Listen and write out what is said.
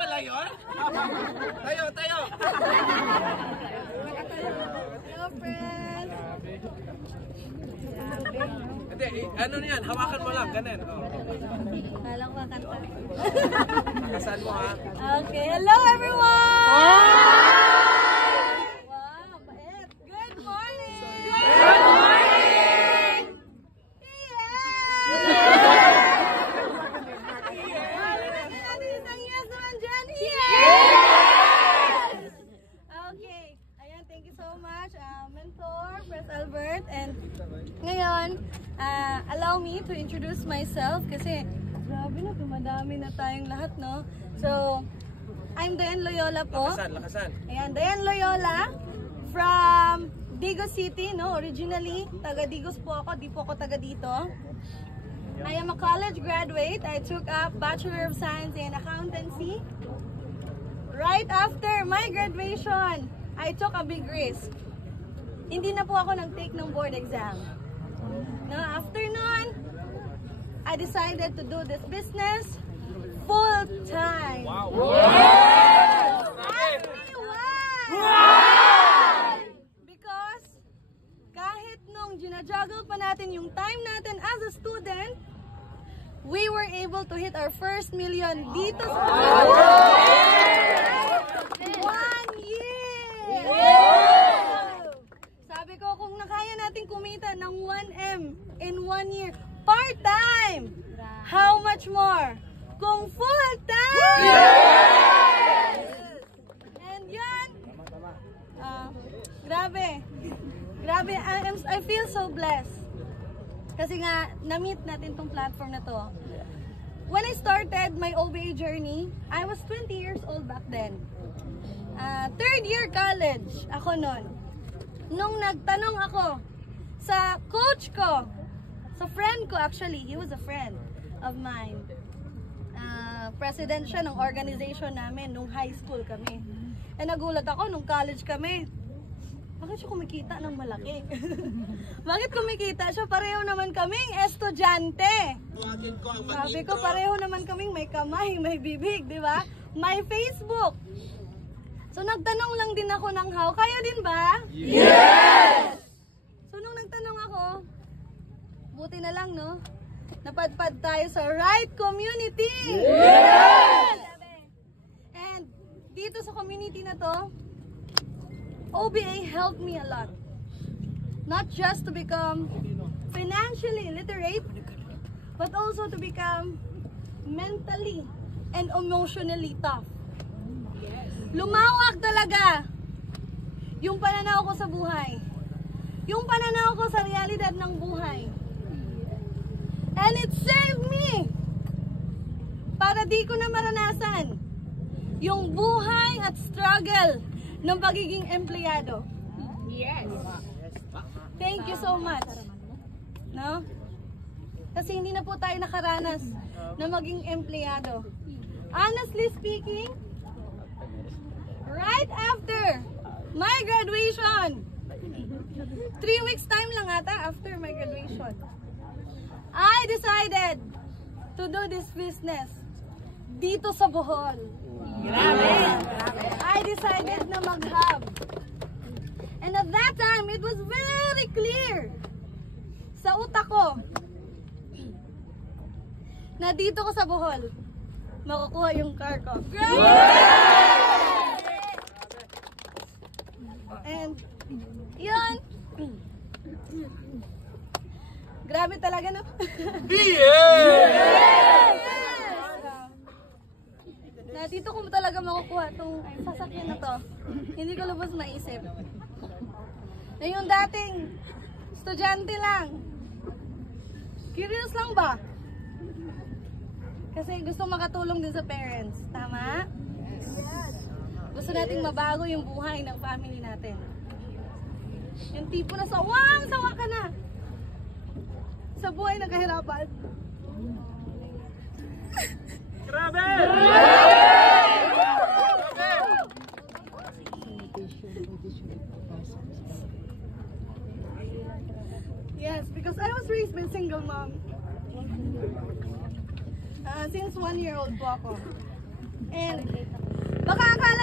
pala yun? Tayo, tayo! Hello, friends! Hindi, ano yan? Hawakan mo lang, ganun. Oh. Kalang makanta. Nakasan mo ha? Okay, hello everyone! Wow, bait! Good morning! Good morning! Yeah! Isang yes naman dyan. Yes! Okay, ayan, thank you so much, Mentor, Pres Albert, and ngayon, allow me to introduce myself kasi grabe na, dumadami na tayong lahat, no? So, I'm Dayan Loyola po. Lakasan, lakasan. Ayan, Dayan Loyola from Digos City, no? Originally, taga Digos po ako, di po ako taga dito. I am a college graduate. I took up Bachelor of Science in Accountancy. Right after my graduation, I took a big risk. Hindi na po ako nag-take ng board exam. No, after nun, I decided to do this business full-time. Wow! Yes! Why? Because kahit nung ginajuggle pa natin yung time natin as a student, we were able to hit our first million dito sa 1 year! Sabi ko, kung nakaya natin kumita ng 1M in 1 year, part-time, how much more? Kung full-time! Yes! And yan, grabe. Grabe, I feel so blessed. Kasi nga, na-meet natin tong platform na to. When I started my OBA journey, I was 20 years old back then. Third year college ako nun. Nung nagtanong ako sa coach ko, sa friend ko actually, he was a friend of mine. President siya ng organization namin nung high school kami. Eh nagulat ako nung college kami. Bakit siya kumikita ng malaki? Bakit kumikita siya? Pareho naman kaming estudyante. Sabi ko, pareho naman kaming may kamay, may bibig, di ba? May Facebook. So nagtanong lang din ako ng how. Kayo din ba? Yes! So nung nagtanong ako, buti na lang, no? Napadpad tayo sa right community! Yes! And dito sa community na to, OBA helped me a lot. Not just to become financially literate, but also to become mentally and emotionally tough. Lumawak talaga yung pananaw ko sa buhay. Yung pananaw ko sa realidad ng buhay. And it saved me para di ko na maranasan yung buhay at struggle ng pagiging empleyado. Yes. Thank you so much. No? Kasi hindi na po tayo nakaranas na maging empleyado. Honestly speaking, right after my graduation, 3 weeks time lang ata after my graduation, I decided to do this business dito sa Bohol. Grabe! I decided na mag-hub. And at that time, it was very clear sa utak ko na dito ko sa Bohol makukuha yung car ko. Grabe! And yun, grabe talaga, no? Yes! Na dito ko talaga makukuha itong sasakyan na to. Hindi ko lubos maisip. Na yung dating estudyante lang. Curious lang ba? Kasi gusto makatulong din sa parents. Tama? Gusto nating mabago yung buhay ng family natin. Yung tipo na sawa ka na sa buhay na kahirapan. Grabe! Yes, because I was raised by a single mom. Since 1-year-old po ako. And baka akala